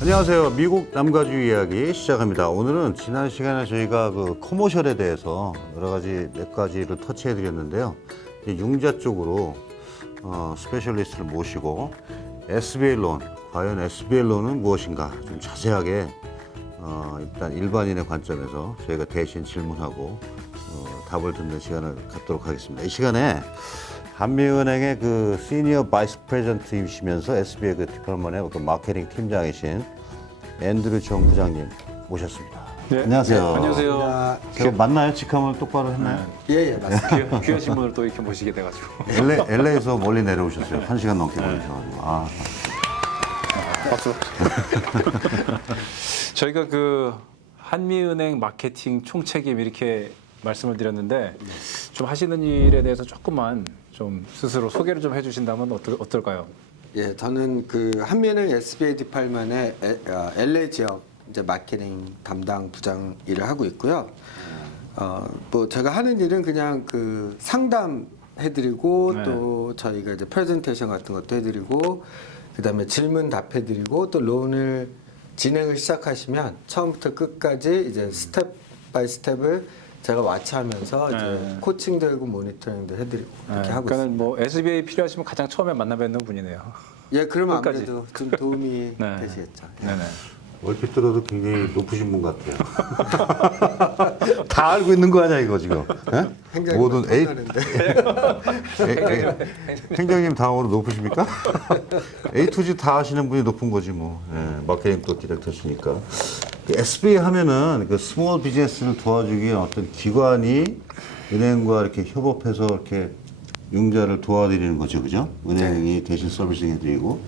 안녕하세요. 미국 남가주 이야기 시작합니다. 오늘은 지난 시간에 저희가 그 커머셜에 대해서 여러 가지 몇 가지를 터치해 드렸는데요. 융자 쪽으로 스페셜리스트를 모시고 SBA 론, 과연 SBA 론은 무엇인가 좀 자세하게 일단 일반인의 관점에서 저희가 대신 질문하고 답을 듣는 시간을 갖도록 하겠습니다. 이 시간에 한미은행의 그 시니어 바이스 프레젠트이시면서 SBA 그 디파먼의 그 마케팅 팀장이신 앤드류 정 부장님 모셨습니다. 네. 안녕하세요. 네, 안녕하세요. 제가 맞나요? 직함을 똑바로 했나요? 예, 맞습니다. 귀하신 분을 또 이렇게 모시게 돼가지고. LA에서 멀리 내려오셨어요. 1시간 넘게 걸리셔가지고. 아, 박수. 저희가 그 한미은행 마케팅 총책임 이렇게 말씀을 드렸는데 좀 하시는 일에 대해서 조금만 좀 스스로 소개를 좀 해주신다면 어떨까요? 예, 저는 그 한미은행 SBA 디팔먼의 LA 지역 이제 마케팅 담당 부장 일을 하고 있고요. 뭐 제가 하는 일은 그냥 그 상담해드리고 네. 또 저희가 이제 프레젠테이션 같은 것도 해드리고 그다음에 질문 답해드리고 또 론을 진행을 시작하시면 처음부터 끝까지 이제 스텝 바이 스텝을 제가 와치하면서 네. 이제 코칭도 하고 모니터링도 해드리고 이렇게 하고 그러니까는 있습니다. 뭐 SBA 필요하시면 가장 처음에 만나 뵙는 분이네요. 예, 그러면 끝까지. 아무래도 좀 도움이 네. 되시겠죠. 예. 네네. 얼핏 들어도 굉장히 높으신 분 같아요. 다 알고 있는 거 아니야 이거 지금? 예? 행정이 모든 A, 하는데 행정님 다음으로 높으십니까? A to Z 다 하시는 분이 높은 거지 뭐. 예, 마케팅 또 디렉터시니까. 그 SBA 하면은 그 스몰 비즈니스를 도와주기 위한 어떤 기관이 은행과 이렇게 협업해서 이렇게 융자를 도와드리는 거죠, 그죠? 은행이 대신 서비싱 해드리고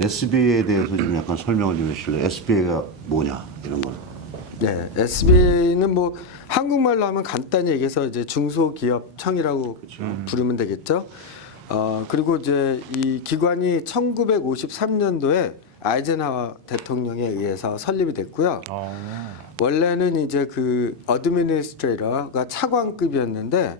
SBA에 대해서 좀 약간 설명을 좀 해주실래요? SBA가 뭐냐 이런 거. 네, SBA는 뭐 한국말로 하면 간단히 얘기해서 이제 중소기업청이라고 부르면 되겠죠. 그리고 이제 이 기관이 1953년도에 아이젠하워 대통령에 의해서 설립이 됐고요. 원래는 이제 그 어드미니스트레이터가 차관급이었는데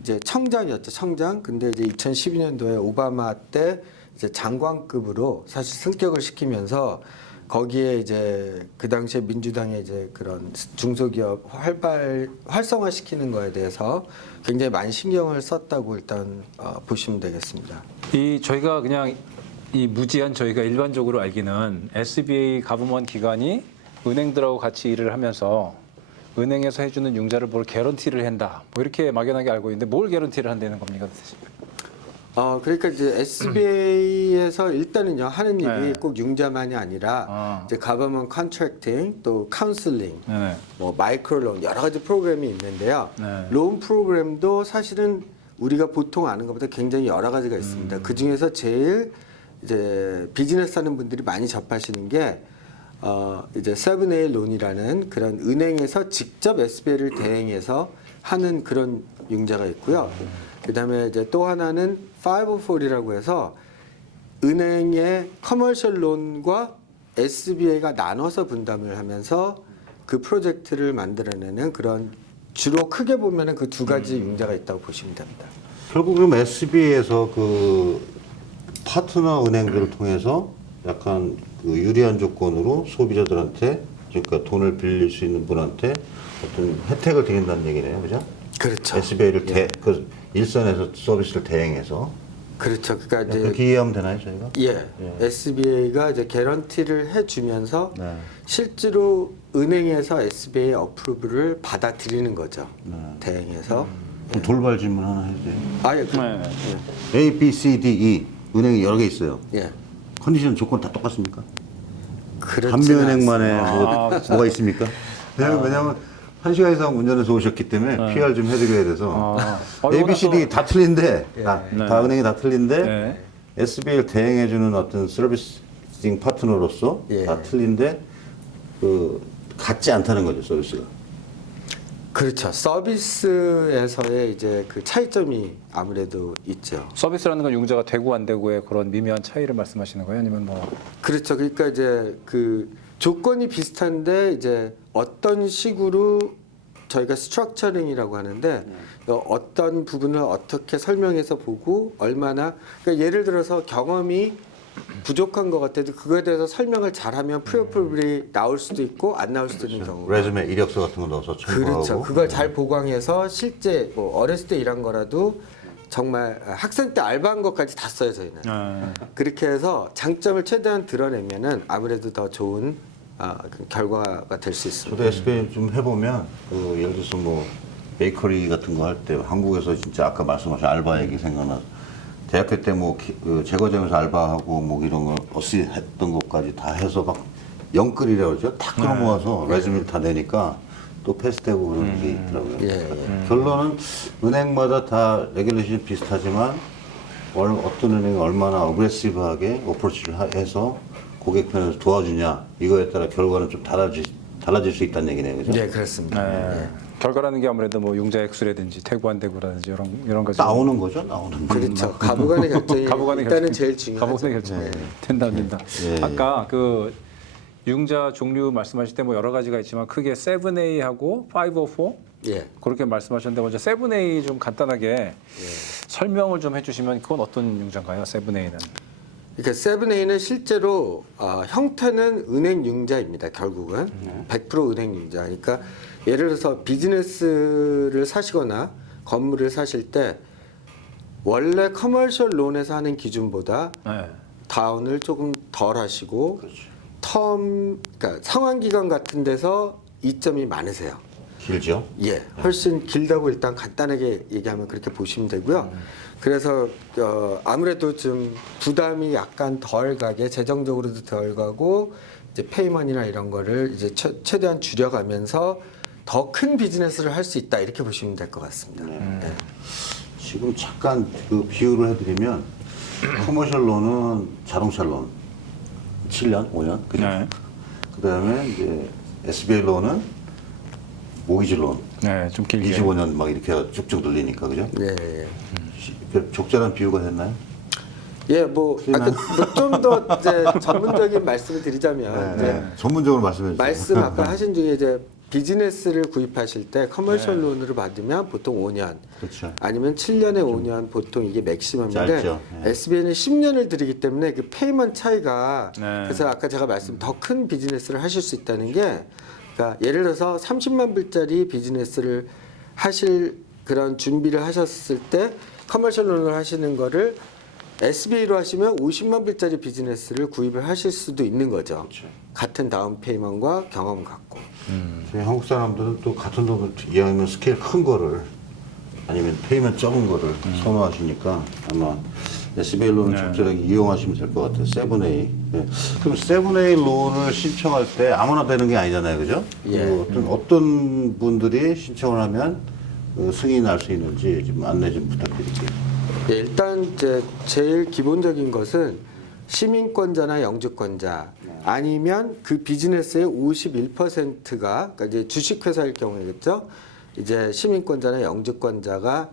이제 청장이었죠, 청장. 근데 이제 2012년도에 오바마 때 이제 장관급으로 사실 승격을 시키면서 거기에 이제 그 당시에 민주당의 이제 그런 중소기업 활성화시키는 거에 대해서 굉장히 많이 신경을 썼다고 일단 보시면 되겠습니다. 이 저희가 그냥 이 무지한 저희가 일반적으로 알기는 SBA 가부먼 기관이 은행들하고 같이 일을 하면서 은행에서 해주는 융자를 뭘 개런티를 한다. 뭐 이렇게 막연하게 알고 있는데 뭘 개런티를 한다는 겁니까? 그러니까 이제 SBA에서 일단은요 하는 일이 네. 꼭 융자만이 아니라 이제 가버먼 컨트랙팅 또 카운슬링 네네. 뭐 마이크로론 여러 가지 프로그램이 있는데요. 네. 론 프로그램도 사실은 우리가 보통 아는 것보다 굉장히 여러 가지가 있습니다. 그 중에서 제일 이제 비즈니스 하는 분들이 많이 접하시는 게 이제 7A 론이라는 그런 은행에서 직접 SBA를 대행해서 하는 그런 융자가 있고요. 그다음에 이제 또 하나는 504이라고 해서 은행의 커머셜 론과 SBA가 나눠서 분담을 하면서 그 프로젝트를 만들어내는 그런 주로 크게 보면은 그 두 가지 융자가 있다고 보시면 됩니다. 결국 그럼 SBA에서 그 파트너 은행들을 통해서 약간 그 유리한 조건으로 소비자들한테 그러니까 돈을 빌릴 수 있는 분한테 어떤 혜택을 드린다는 얘기네요, 그죠? 그렇죠. SBA를 그 일선에서 서비스를 대행해서 그렇죠. 그러니까 이제 그렇게 이해하면 되나요, 저희가? 예, SBA가 이제 개런티를 해주면서 네. 실제로 은행에서 SBA 어프로브를 받아들이는 거죠. 대행해서. 그럼 돌발 질문 하나 해도 돼요? 예, 네. A, B, C, D, E 은행이 여러 개 있어요. 예. 컨디션 조건 다 똑같습니까? 그렇지는 한미은행만의 않습니다. 뭐가 있습니까? 왜냐면 1시간 이상 운전해서 오셨기 때문에 PR 좀 해드려야 돼서 A, B, C, D 다 틀린데 다 은행이 다 틀린데 네. SBA를 대행해주는 어떤 서비스ing 파트너로서 예. 다 틀린데 그 같지 않다는 거죠, 서비스가. 그렇죠. 서비스에서의 이제 그 차이점이 아무래도 있죠. 서비스라는 건 융자가 되고 안 되고의 그런 미묘한 차이를 말씀하시는 거예요? 아니면 뭐 그렇죠. 그러니까 이제 그 조건이 비슷한데 이제 어떤 식으로 저희가 스트럭처링이라고 하는데 어떤 부분을 어떻게 설명해서 보고 얼마나 그러니까 예를 들어서 경험이 부족한 것 같아도 그거에 대해서 설명을 잘하면 프리어플이 나올 수도 있고 안 나올 수도 있는 경우가 레즈메 이력서 같은 거 넣어서 첨부하고. 그렇죠. 그걸 잘 보강해서 실제 뭐 어렸을 때 일한 거라도 정말 학생 때 알바한 것까지 다 써요 저희는. 그렇게 해서 장점을 최대한 드러내면은 아무래도 더 좋은 그 결과가 될 수 있습니다. 저도 SBA 좀 해보면 그 예를 들어서 뭐 베이커리 같은 거 할 때 한국에서 진짜 아까 말씀하신 알바 얘기 생각나. 대학교 때 뭐 그 제과점에서 알바하고 뭐 이런 거 어시 했던 것까지 다 해서 막 영끌이라고 그러죠. 다 끌어모아서 레즈메를 다 내니까 또 패스되고 그런 게 있더라고요. 결론은 은행마다 다 레귤레이션이 비슷하지만 어떤 은행이 얼마나 어그레시브하게 어프로치를 해서 고객 편에서 도와주냐 이거에 따라 결과는 좀 달라질 수 있다는 얘기네요, 그죠? 네, 그렇습니다. 결과라는 게 아무래도 뭐 융자 액수라든지 태구한 대구라든지 이런 거죠. 나오는 거죠, 나오는 거. 그렇죠. 가부간의 결정이 가부간의 일단은 결정. 제일 중요하죠. 가부간의 결정. 된다, 안 된다. 아까 그 융자 종류 말씀하실 때 뭐 여러 가지가 있지만 크게 7A하고 504 예. 그렇게 말씀하셨는데 먼저 7A 좀 간단하게 설명을 좀 해주시면 그건 어떤 융자인가요? 7A는? 그러니까 7A는 실제로 형태는 은행 융자입니다. 결국은 100% 은행 융자. 그러니까 예를 들어서 비즈니스를 사시거나 건물을 사실 때 원래 커머셜 론에서 하는 기준보다 네. 다운을 조금 덜 하시고 그러니까 상환 기간 같은 데서 이점이 많으세요. 길죠? 예, 훨씬 길다고 일단 간단하게 얘기하면 그렇게 보시면 되고요. 그래서 아무래도 좀 부담이 약간 덜 가게 재정적으로도 덜 가고 이제 페이먼이나 이런 거를 이제 최대한 줄여가면서 더 큰 비즈니스를 할 수 있다 이렇게 보시면 될 것 같습니다. 네. 지금 잠깐 그 비유를 해드리면 커머셜 론은 자동차 론 7년, 5년, 그죠? 네. 그다음에 이제 SBA 론은 모기지 론 네, 좀 길게. 25년 막 이렇게 쭉쭉 늘리니까 그죠? 네. 예. 적절한 비유가 됐나요? 예, 좀 더 이제 전문적인 말씀을 드리자면 이제 전문적으로 말씀해 주세요. 말씀 아까 하신 중에 이제 비즈니스를 구입하실 때 커머셜 론으로 받으면 보통 5년, 그렇죠. 아니면 7년에 5년 보통 이게 맥시멈인데 짧죠. 예. SBA는 10년을 드리기 때문에 그 페이먼 차이가 네. 그래서 아까 제가 말씀 더 큰 비즈니스를 하실 수 있다는 게 그러니까 예를 들어서 30만 불짜리 비즈니스를 하실 그런 준비를 하셨을 때 커머셜 론을 하시는 거를 SBA로 하시면 50만 불짜리 비즈니스를 구입을 하실 수도 있는 거죠. 그렇죠. 같은 다운 페이먼과 경험 갖고. 저희 한국 사람들은 또 같은 돈을 이왕이면 스케일 큰 거를 아니면 페이면 적은 거를 선호하시니까 아마 SBA 론을 적절하게 이용하시면 될 것 같아요. 7A. 네. 그럼 7A 론을 신청할 때 아무나 되는 게 아니잖아요, 그죠? 예. 어떤 분들이 신청을 하면 승인이 날 수 있는지 좀 안내 좀 부탁드릴게요. 예, 일단 이제 제일 기본적인 것은 시민권자나 영주권자 아니면 그 비즈니스의 51%가 그러니까 이제 주식회사일 경우겠죠. 이제 시민권자나 영주권자가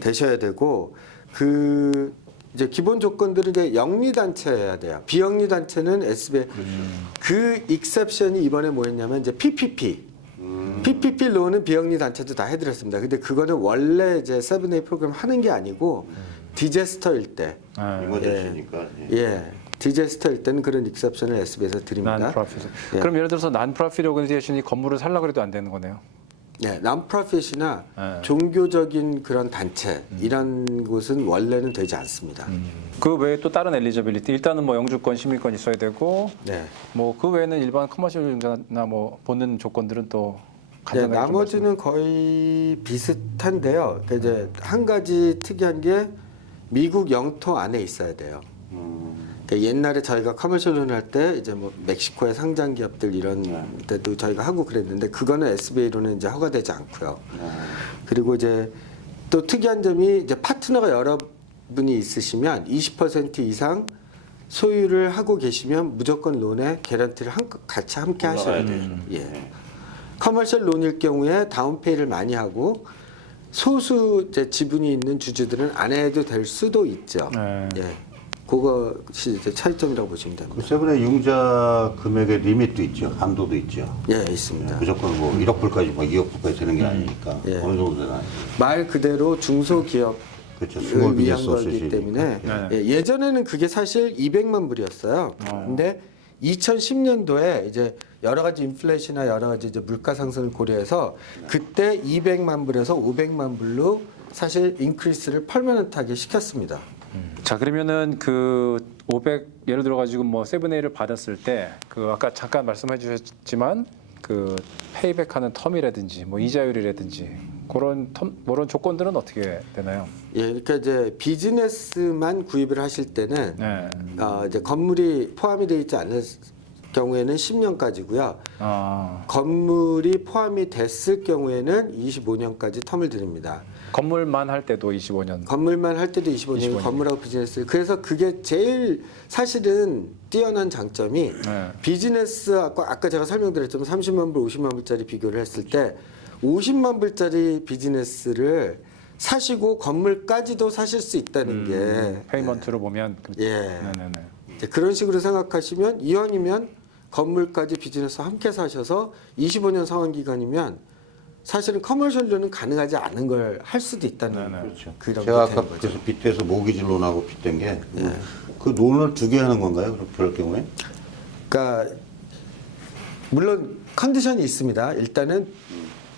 되셔야 되고 그 이제 기본 조건들은 이제 영리 단체여야 돼요. 비영리 단체는 SBA 그 익셉션이 이번에 뭐였냐면 이제 PPP. PPP 론은 비영리 단체도 다 해드렸습니다. 근데 그거는 원래 이제 7A 프로그램 하는 게 아니고 디제스터일 때, 이머전시니까. 예, 디제스터일 때는 그런 익셉션을 SB에서 드립니다. 난프로핏. 예. 그럼 예를 들어서 난프로핏 오거니제이션이 건물을 살려고 해도 안 되는 거네요. 네, 난프로핏이나 네. 종교적인 그런 단체 이런 곳은 원래는 되지 않습니다. 그 외에 또 다른 엘리저빌리티 일단은 뭐 영주권, 시민권 있어야 되고 네. 뭐 그 외에는 일반 커머셜 융자나 뭐 보는 조건들은 또 네, 간단하게 좀 나머지는 거의 비슷한데요. 그러니까 이제 한 가지 특이한 게 미국 영토 안에 있어야 돼요. 그러니까 옛날에 저희가 커머셜 론 할 때 이제 뭐 멕시코의 상장 기업들 이런 데도 저희가 하고 그랬는데 그거는 SBA로는 이제 허가되지 않고요. 그리고 이제 또 특이한 점이 이제 파트너가 여러 분이 있으시면 20% 이상 소유를 하고 계시면 무조건 론에 개런티를 같이 함께 하셔야 돼요. 예. 커머셜 론일 경우에 다운페이를 많이 하고 소수 이제 지분이 있는 주주들은 안 해도 될 수도 있죠. 네. 예. 그것이 이제 차이점이라고 보시면 그 됩니다. 세븐의 융자 금액의 리밋도 있죠. 한도도 있죠. 예, 있습니다. 무조건 뭐 1억 불까지 뭐 2억 불까지 되는 게 아니니까 예. 어느 정도 되나. 말 그대로 중소기업 그렇죠. 스몰 위한 비즈니스 거기 어소시에이션. 때문에 네. 예, 예전에는 그게 사실 200만 불이었어요. 근데 2010년도에 이제 여러 가지 인플레이션이나 여러 가지 이제 물가 상승을 고려해서 그때 200만 불에서 500만 불로 사실 인크리스를 펄머넌트하게 시켰습니다. 자 그러면은 그 500 예를 들어 가지고 뭐 세븐에이를 받았을 때 그 아까 잠깐 말씀해 주셨지만 그 페이백하는 텀이라든지 뭐 이자율이라든지 그런 조건들은 어떻게 되나요? 예, 그러니까 이제 비즈니스만 구입을 하실 때는 네. 이제 건물이 포함이 되어 있지 않을 경우에는 10년까지고요. 아 건물이 포함이 됐을 경우에는 25년까지 텀을 드립니다. 건물만 할 때도 25년. 건물만 할 때도 25년, 25년. 건물하고 비즈니스. 그래서 그게 제일 사실은 뛰어난 장점이 네. 비즈니스 아까 제가 설명드렸지만 30만 불, 50만 불짜리 비교를 했을 때 50만 불짜리 비즈니스를 사시고 건물까지도 사실 수 있다는 게 페이먼트로 보면 예. 네네네. 이제 그런 식으로 생각하시면 이왕이면 건물까지 비즈니스 함께 사셔서 25년 상환 기간이면 사실은 커머셜로는 가능하지 않은 걸 할 수도 있다는 네네. 그렇죠. 그런 제가 게 아까 되는 거죠. 그래서 빗대서 모기지 론하고 빗댄 게 그 론을 두 개 하는 건가요? 그럴 경우에? 그러니까 물론 컨디션이 있습니다. 일단은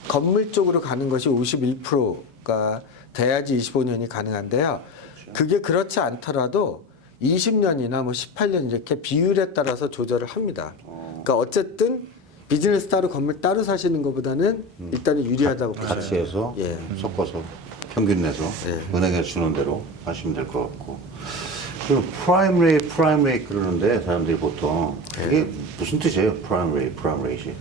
건물 쪽으로 가는 것이 51%가 돼야지 25년이 가능한데요. 그게 그렇지 않더라도 20년이나 뭐 18년 이렇게 비율에 따라서 조절을 합니다. 그러니까 어쨌든 비즈니스 따로 건물 따로 사시는 것보다는 일단은 유리하다고 보시면 같이 해서 예. 섞어서 평균 내서 예. 은행에 주는 대로 하시면 될 것 같고. 그럼 프라임 레이트 그러는데 사람들이 보통 이게 무슨 뜻이에요? 프라임 레이트이?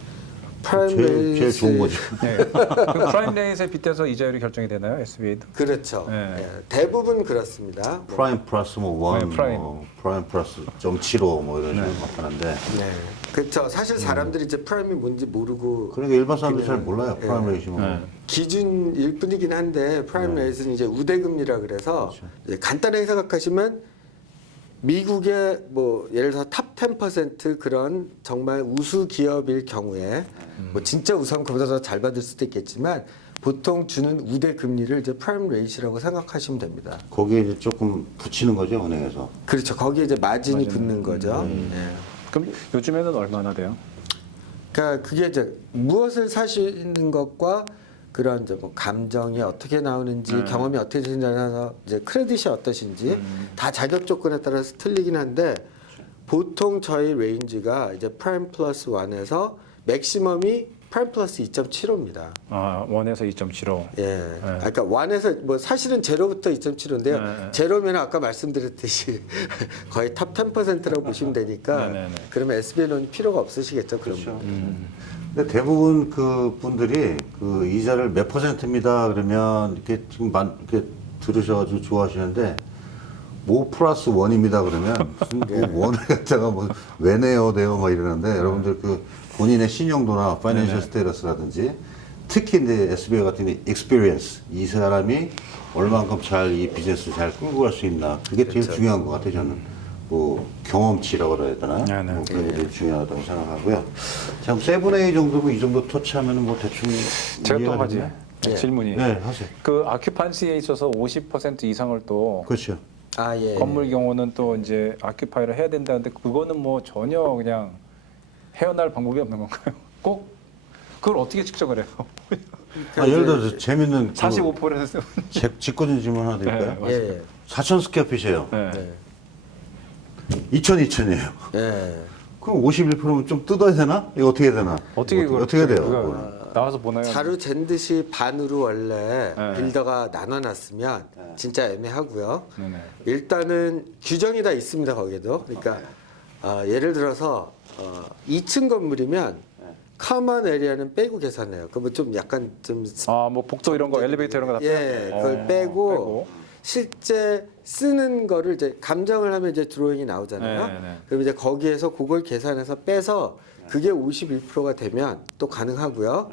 제일 좋은 거죠. 네. 그 프라임 레이트에 빗대서 이자율이 결정이 되나요? SBA도? 그렇죠. 네. 예. 대부분 그렇습니다. 프라임 플러스 뭐 네, 1, 프라임. 프라임 플러스 0.75 뭐 이런 식으로 하는데 네. 그렇죠. 사실 사람들이 이제 프라임이 뭔지 모르고 그러니까 일반 사람들이 잘 몰라요. 예. 프라임 레이트면. 네. 기준일 뿐이긴 한데 프라임 레이트는 이제 우대금리라 그래서 이제 간단하게 생각하시면 미국의 뭐 예를 들어서 탑 10% 그런 정말 우수 기업일 경우에 뭐 진짜 우수하면 그보다 더 잘 받을 수도 있겠지만 보통 주는 우대 금리를 이제 프라임 레이트라고 생각하시면 됩니다. 거기에 이제 조금 붙이는 거죠, 은행에서. 그렇죠. 거기에 이제 마진이 붙는 거죠. 예. 그럼 요즘에는 얼마나 돼요? 그러니까 그게 이제 무엇을 사시는 것과 그런 이제 뭐 감정이 어떻게 나오는지 경험이 어떻게 되는지 따라서 이제 크레딧이 어떠신지 다 자격 조건에 따라서 틀리긴 한데 보통 저희 레인지가 이제 프라임 플러스 1에서 맥시멈이 프라임 플러스 2.75입니다. 아, 1에서 2.75. 예. 그러니까 1에서 뭐 사실은 제로부터 2.75인데요. 네. 제로면 아까 말씀드렸듯이 거의 탑 10%라고 보시면 되니까 네, 네, 네. 그러면 SBA 론이 필요가 없으시겠죠. 그렇죠. 그러면. 근데 대부분 그 분들이 그 이자를 몇 %입니다 그러면 이렇게 지금 이렇게 들으셔가지고 좋아하시는데 뭐 플러스 1입니다 그러면 무슨 뭐 원을 갖다가 뭐 왜 내요 막 이러는데 여러분들 그 본인의 신용도나 파이낸셜 스테이터스라든지 특히 이제 SBA 같은 게 experience 이 사람이 얼만큼 잘 이 비즈니스를 잘 끌고 갈 수 있나 그게 제일 중요한 것 같아요 저는. 뭐 경험치라고 그래야 되나요? 네, 네. 뭐 그런 게 제일 중요하다고 생각하고요. 참 세븐에이 정도면 이 정도 터치하면 뭐 대충 제가 또 이해가 하지 되나요? 질문이. 네, 하세요. 그 아큐판시에 있어서 50% 이상을 또 그렇죠. 아 예. 건물 경우는 또 이제 아큐파이를 해야 된다는데 그거는 뭐 전혀 그냥 헤어날 방법이 없는 건가요? 꼭 그걸 어떻게 측정을 해요? 예를 들어서 재밌는 45%에서 직권인 질문 하나 드릴까요? 네. 예. 4,000 스퀘어핏이에요. 네. 네. 2,200이에요. 예. 그럼 51%면 좀 뜯어야 되나? 이거 어떻게 해야 되나? 어떻게 그걸 어떻게 돼요? 그거 그거는? 나와서 보나요? 자루 잰 듯이 반으로 원래 네. 빌더가 나눠놨으면 진짜 애매하고요. 네네. 일단은 규정이 다 있습니다 거기도. 그러니까 예를 들어서 2층 건물이면 커먼 에리아는 빼고 계산해요. 그러면 좀 약간 좀 아뭐 복도 이런 거 엘리베이터 이런 거 다 예, 그걸 빼고 실제 쓰는 거를 이제 감정을 하면 이제 드로잉이 나오잖아요. 네, 네. 그럼 이제 거기에서 그걸 계산해서 빼서 그게 51%가 되면 또 가능하고요.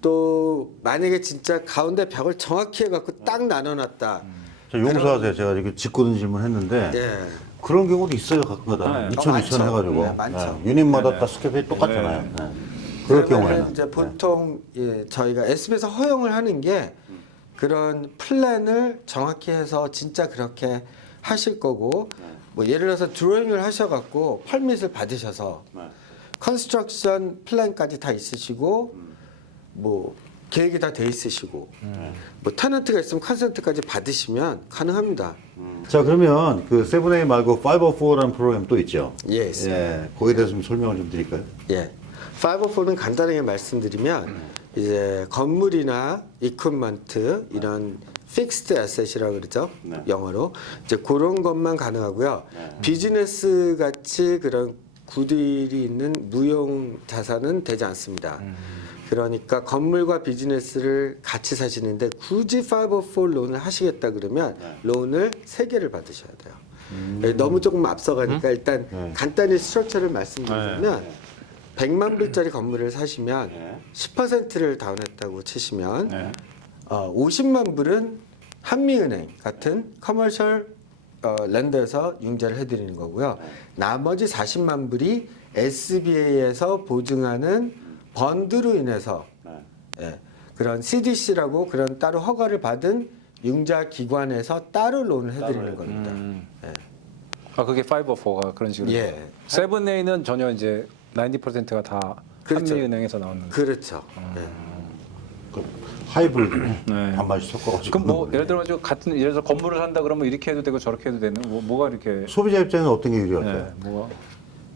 또 만약에 진짜 가운데 벽을 정확히 해갖고 딱 나눠놨다. 저 용서하세요. 제가 이렇게 직권인 질문 했는데 예. 그런 경우도 있어요 가끔가다. 네. 2천 많죠. 해가지고 네, 많죠. 유닛마다 네. 다 스케줄이 똑같잖아요. 네. 네. 그럴 그러면은 경우에는 이제 보통 예, 저희가 SB에서 허용을 하는 게 그런 플랜을 정확히 해서 진짜 그렇게 하실 거고 뭐 예를 들어서 드로잉을 하셔갖고 펄밋을 받으셔서 컨스트럭션 플랜까지 다 있으시고 뭐 계획이 다 돼 있으시고 뭐 테넌트가 있으면 컨센트까지 받으시면 가능합니다. 자 그러면 그 세븐A 말고 504라는 프로그램 또 있죠. 예, 있습니다. 예, 거기에 대해서 좀 설명을 좀 드릴까요? 예. 504는 간단하게 말씀드리면 이제 건물이나 이퀄먼트 이런 픽스드 에셋이라고 그러죠. 영어로. 이제 그런 것만 가능하고요. 비즈니스 같이 그런 굿일이 있는 무용 자산은 되지 않습니다. 그러니까 건물과 비즈니스를 같이 사시는데 굳이 504 론을 하시겠다 그러면 론을 3개를 받으셔야 돼요. 예, 너무 조금 앞서가니까 일단 간단히 스트럭처를 말씀드리자면 100만 불짜리 건물을 사시면 10%를 다운했다고 치시면 50만 불은 한미은행 같은 커머셜 랜더에서 융자를 해드리는 거고요. 나머지 40만 불이 SBA에서 보증하는 번드로 인해서 예, 그런 CDC라고 그런 따로 허가를 받은 융자 기관에서 따로 론을 해드리는 겁니다. 예. 아 그게 504가 그런 식으로. 예. 7A는 전혀 이제 90%가 다 그렇죠. 한미은행에서 나오는. 그렇죠. 예. 그 하이브리드 네. 반반씩 섞어가지고. 그럼 뭐 예를 들어 같은 예를 들어 건물을 산다 그러면 이렇게 해도 되고 저렇게 해도 되는 뭐가 이렇게. 소비자 입장에는 어떤 게 유리할까요? 네, 뭐가.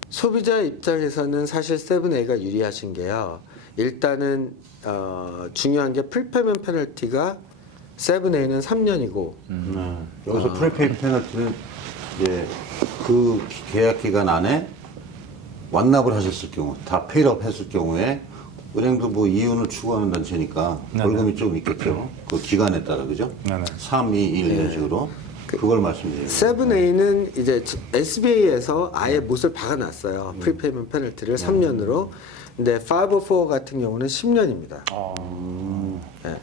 소비자 입장에서는 사실 7A가 유리하신 게요. 일단은 중요한 게 프리페이먼트 페널티가 7A는 3년이고 여기서 프리페이 페널티는 이제 그 계약 기간 안에 완납을 하셨을 경우, 다 페이업 했을 경우에 은행도 뭐 이윤을 추구하는 단체니까 벌금이 좀 있겠죠. 그 기간에 따라 그죠? 네네. 3, 2, 1 이런 식으로 그걸 말씀드리는 거예요. 7A는 이제 SBA에서 아예 못을 박아놨어요. 프리페이먼트 페널티를 3년으로. 근데 504 같은 경우는 10년입니다.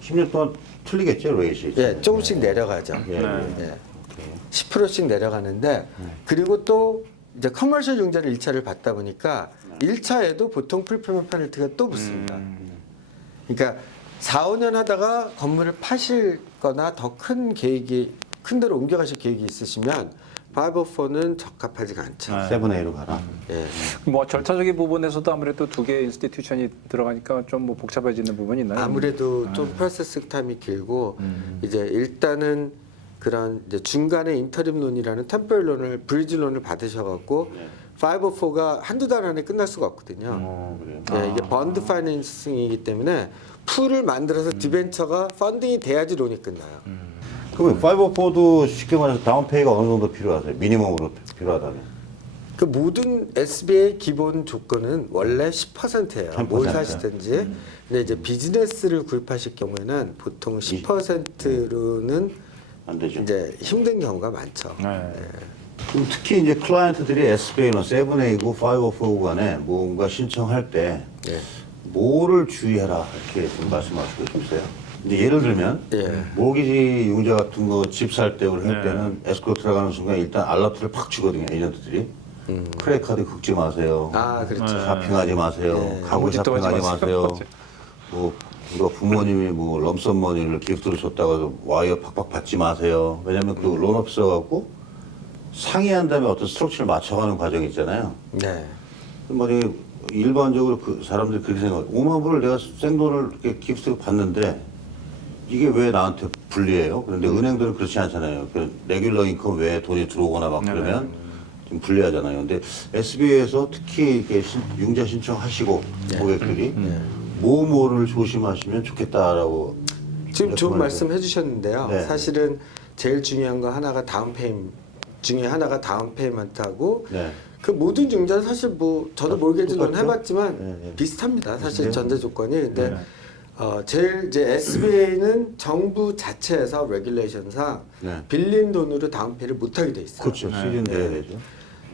10년 동안 틀리겠죠, 레이시. 예, 조금씩 내려가죠. 예. 10%씩 내려가는데 그리고 또 이제 커머셜 융자를 1차를 받다 보니까 1차에도 보통 프리페이먼트 페널티가 또 붙습니다. 그러니까 4, 5년 하다가 건물을 파실 거나 더 큰 계획이 큰 데로 옮겨가실 계획이 있으시면 504는 적합하지가 않죠. 7A로 가라. 예. 뭐 절차적인 부분에서도 아무래도 두 개의 인스티튜션이 들어가니까 좀 뭐 복잡해지는 부분이 있나요? 아무래도 좀 프로세스 타임이 길고 이제 일단은 그런 이제 중간에 인터림 론이라는 템포럴 론을 브리지 론을 받으셔갖고 504가 한두 달 안에 끝날 수가 없거든요. 그래요. 예, 이게 번드 파이낸싱이기 때문에 풀을 만들어서 디벤처가 펀딩이 돼야지 론이 끝나요. 그러면 504도 쉽게 말해서 다운페이가 어느 정도 필요하세요? 미니멈으로 필요하다면? 그 모든 SBA 기본 조건은 원래 10%예요. 10%. 뭘 사시든지. 근데 이제 비즈니스를 구입하실 경우에는 보통 10%로는 안 되죠. 이제 힘든 경우가 많죠. 네. 그럼 특히 이제 클라이언트들이 SBA나 7A고 504 간에 뭔가 신청할 때 예. 뭐를 주의해라 이렇게 좀 말씀하시고 싶으세요? 이제 예를 들면 예. 모기지 융자 같은 거 집 살 때 우리 할 때는 에스크로 들어가는 순간 일단 알라트를 팍 주거든요 에이전트들이. 크레딧 카드 긁지 마세요. 아, 그렇죠. 샤핑하지 마세요. 가구 아무짓도 하지 샤핑하지 마세요. 마세요. 뭐 누가 부모님이 뭐 럼썸 머니를 기프트로 줬다고 해서 와이어 팍팍 받지 마세요. 왜냐면 그 론 오피서 갖고 상의한 다음에 어떤 스트럭처를 맞춰가는 과정이 있잖아요. 네. 만약에 일반적으로 그 사람들이 그렇게 생각해요. 5만 불을 내가 생돈을 이렇게 기프트로 받는데 이게 왜 나한테 불리해요? 그런데 은행들은 그렇지 않잖아요. 그 레귤러 인컴 외에 돈이 들어오거나 막 그러면 좀 불리하잖아요. 근데 SBA에서 특히 이렇게 융자 신청하시고 고객들이 뭐를 조심하시면 좋겠다라고 지금 좋은 말씀 해주셨는데요. 네. 사실은 제일 중요한 거 하나가 중에 하나가 다운페이먼트하고 네. 그 모든 융자는 사실 뭐 저도 모르겠지 론 똑같죠? 해봤지만 네. 비슷합니다. 사실 네. 전제 조건이. 근데 제일 이제 SBA는 정부 자체에서 레귤레이션상 네. 빌린 돈으로 다운페이를 못하게 돼 있어요. 그렇죠. 시즌돼야 되죠.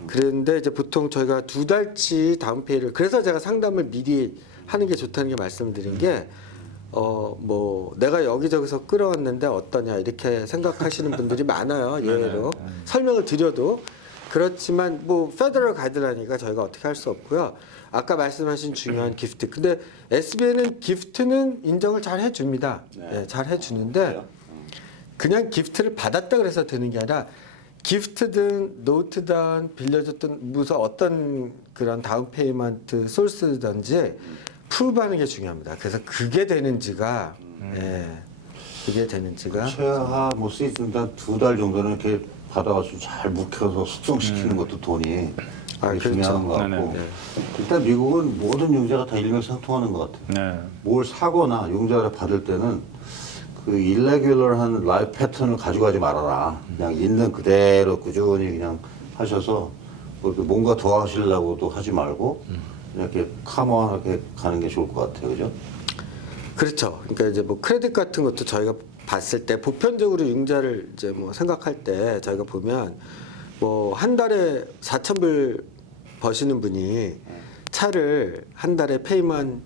그런데 이제 보통 저희가 2달치 다운페이를 그래서 제가 상담을 미리 하는 게 좋다는 게 말씀드린 게 뭐 내가 여기저기서 끌어왔는데 어떠냐 이렇게 생각하시는 분들이 많아요. 예외로 설명을 드려도 그렇지만 뭐 페더럴 가이드라이니까 저희가 어떻게 할 수 없고요. 아까 말씀하신 중요한 기프트. 근데 SBA는 기프트는 인정을 잘 해줍니다. 네, 잘 해주는데 그냥 기프트를 받았다 그래서 되는 게 아니라 기프트든 노트든 빌려줬던 무슨 어떤 그런 다운 페이먼트 소스든지 프루브하는 게 중요합니다. 그래서 그게 되는지가 그게 되는지가 최하 뭐 시즌 한2달 정도는 이렇게 받아가지고 잘 묵혀서 숙성시키는 것도 돈이 되게 그렇죠. 중요한 것 같고 네네. 일단 미국은 모든 용자가 다 일맥상통하는 것 같아요. 네. 뭘 사거나 용자를 받을 때는 그 일레귤러한 라이프 패턴을 가져가지 말아라. 그냥 있는 그대로 꾸준히 그냥 하셔서 뭐 이렇게 뭔가 더 하시려고도 하지 말고 그냥 이렇게 카머하게 가는 게 좋을 것 같아요. 그죠? 그렇죠. 그러니까 이제 뭐 크레딧 같은 것도 저희가 봤을 때 보편적으로 융자를 이제 뭐 생각할 때 저희가 보면 뭐 한 달에 4,000불 버시는 분이 차를 한 달에 페이만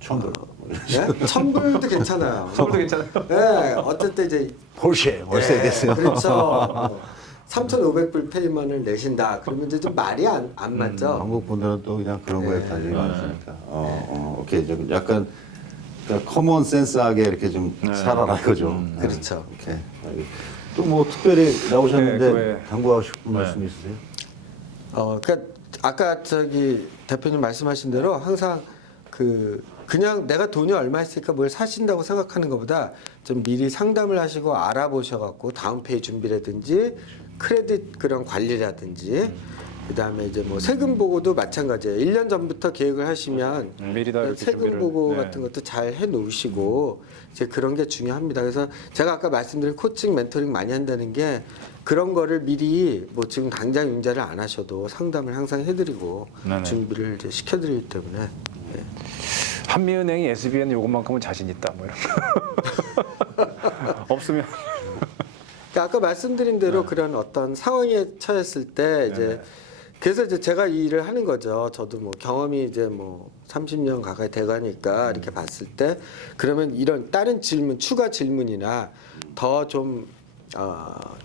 1,000불. 네? 1,000불도 괜찮아요. 1,000불도 괜찮아요? 네, 어쨌든 이제 폴쉐 월세됐어요. 그렇죠. 3,500불 페이만을 내신다. 그러면 이제 좀 말이 안 맞죠. 한국 분들은 또 그냥 그런 거에 네. 관심이 많으니까. 오케이. 이제 약간 그러니까 커먼 센스하게 이렇게 좀 살아라 이거죠. 그렇죠. 오케이. 또 뭐 특별히 나오셨는데 네, 그거에- 당부하고 싶은 말씀 있으세요? 그러니까 아까 저기 대표님 말씀하신 대로 항상 그냥 내가 돈이 얼마 있으니까 뭘 사신다고 생각하는 것보다 좀 미리 상담을 하시고 알아보셔갖고 다운페이 준비라든지 크레딧 그런 관리라든지 그다음에 이제 뭐 세금 보고도 마찬가지예요. 1년 전부터 계획을 하시면 미리 다 이렇게 세금 준비를, 보고 네. 같은 것도 잘 해놓으시고 이제 그런 게 중요합니다. 그래서 제가 아까 말씀드린 코칭, 멘토링 많이 한다는 게 그런 거를 미리 뭐 지금 당장 융자를 안 하셔도 상담을 항상 해드리고 네네. 준비를 이제 시켜드리기 때문에 네. 한미은행이 SBN 요것만큼은 자신 있다 뭐 이런 거. 없으면 그러니까 아까 말씀드린 대로 그런 어떤 상황에 처했을 때 이제 그래서 이제 제가 이 일을 하는 거죠. 저도 뭐 경험이 이제 뭐 30년 가까이 돼가니까 이렇게 봤을 때 그러면 이런 다른 질문, 추가 질문이나 더 좀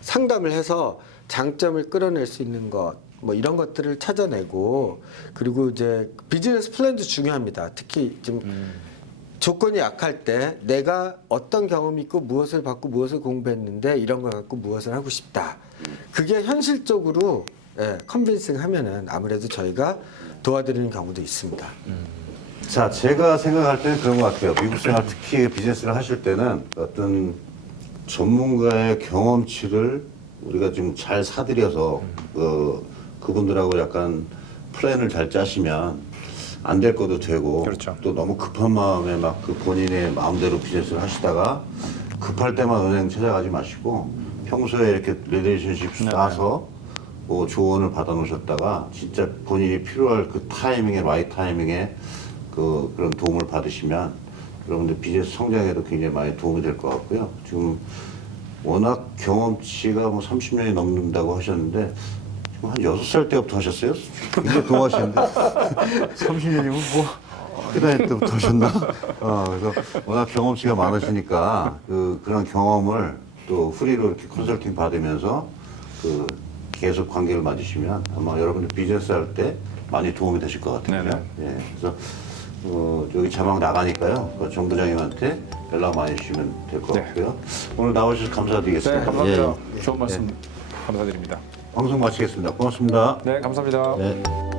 상담을 해서 장점을 끌어낼 수 있는 것, 뭐 이런 것들을 찾아내고 그리고 이제 비즈니스 플랜도 중요합니다. 특히 지금 조건이 약할 때 내가 어떤 경험이 있고 무엇을 받고 무엇을 공부했는데 이런 걸 갖고 무엇을 하고 싶다. 그게 현실적으로 컨빈싱 하면은 아무래도 저희가 도와드리는 경우도 있습니다. 자, 제가 생각할 때는 그런 것 같아요. 미국 생활 특히 비즈니스를 하실 때는 어떤 전문가의 경험치를 우리가 좀 잘 사들여서 그분들하고 약간 플랜을 잘 짜시면 안 될 것도 되고 그렇죠. 또 너무 급한 마음에 막 그 본인의 마음대로 비즈니스를 하시다가 급할 때만 은행 찾아가지 마시고 평소에 이렇게 리레이션십 쌓아서 뭐 조언을 받아 놓으셨다가 진짜 본인이 필요할 그 타이밍에 라이트 타이밍에 그런 도움을 받으시면 여러분들 비즈니스 성장에도 굉장히 많이 도움이 될 것 같고요. 지금 워낙 경험치가 뭐 30년이 넘는다고 하셨는데 지금 한 6살 때부터 하셨어요? 굉장히 동하시는데 30년이면 뭐 학교 다닐 때부터 하셨나? 그래서 워낙 경험치가 많으시니까 그런 경험을 또 프리로 이렇게 컨설팅 받으면서 계속 관계를 맺으시면 아마 여러분들 비즈니스 할 때 많이 도움이 되실 것 같아요. 네네. 예, 그래서 여기 자막 나가니까요. 정 부장님한테 연락 많이 주시면 될 것 네. 같고요. 오늘 나와주셔서 네, 감사드리겠습니다. 감사합니다. 예. 좋은 말씀 감사드립니다. 방송 마치겠습니다. 고맙습니다. 네, 감사합니다. 네.